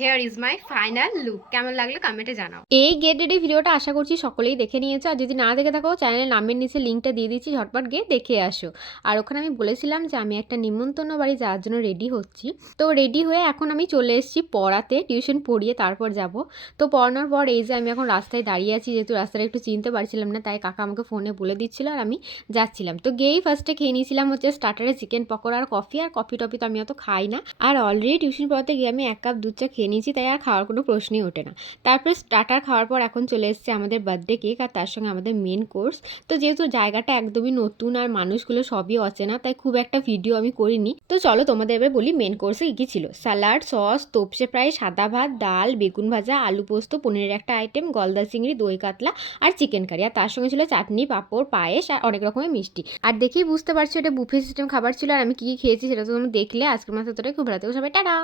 Hair is my final look. কেমন লাগলো কমেন্টে জানাও। এই গেট রেডি ভিডিওটা আশা করছি সকলেই দেখে নিয়েছো, আর যদি না দেখে থাকো চ্যানেলের নামের নিচে লিঙ্কটা দিয়ে দিচ্ছি, ঝটপট গিয়ে দেখে আসো। আর ওখানে আমি বলেছিলাম যে আমি একটা নিমন্ত্রণ বাড়ি যাওয়ার জন্য রেডি হচ্ছি। তো রেডি হয়ে এখন আমি চলে এসেছি পড়াতে, টিউশন পড়িয়ে তারপর যাব। তো পড়ানোর পর এই যে আমি এখন রাস্তায় দাঁড়িয়ে আছি, যেহেতু রাস্তাটা একটু চিনতে পারছিলাম না, তাই কাকা আমাকে ফোনে বলে দিচ্ছিল আর আমি যাচ্ছিলাম। তো গিয়েই ফার্স্টে খেয়ে নিয়েছিলাম হচ্ছে স্টার্টারে চিকেন পকোড়া আর কফি। আর কফি টফি তো আমি অত খাই না, আর অলরেডি টিউশন পড়াতে গিয়ে আমি 1 কাপ দুধ চা খেয়ে নিয়েছি, তাই আর খাওয়ার কোনো প্রশ্নই ওঠে না। তারপরে স্টার্টার খাওয়ার পর এখন চলে এসেছে আমাদের বার্থডে কেক আর তার সঙ্গে আমাদের মেন কোর্স। তো যেহেতু জায়গাটা একদমই নতুন আর মানুষগুলো সবই অচেনা, তাই খুব একটা ভিডিও আমি করিনি। তো চলো তোমাদের এবার বলি মেন কোর্সে কী কী ছিল। স্যালাড, সস, তোপসে ফ্রাই, সাদা ভাত, ডাল, বেগুন ভাজা, আলু পোস্ত, পনিরের একটা আইটেম, গলদা চিংড়ি, দই কাতলা আর চিকেন কারি। আর তার সঙ্গে ছিল চাটনি, পাঁপড়, পায়েস আর অনেক রকমের মিষ্টি। আর দেখেই বুঝতে পারছো এটা বুফে সিস্টেম খাবার ছিল। আর আমি কী কী খেয়েছি সেটা তো তোমরা দেখলে। আজকের মতো তোটাই, খুব ভালো থেকো সবাই, টাটা।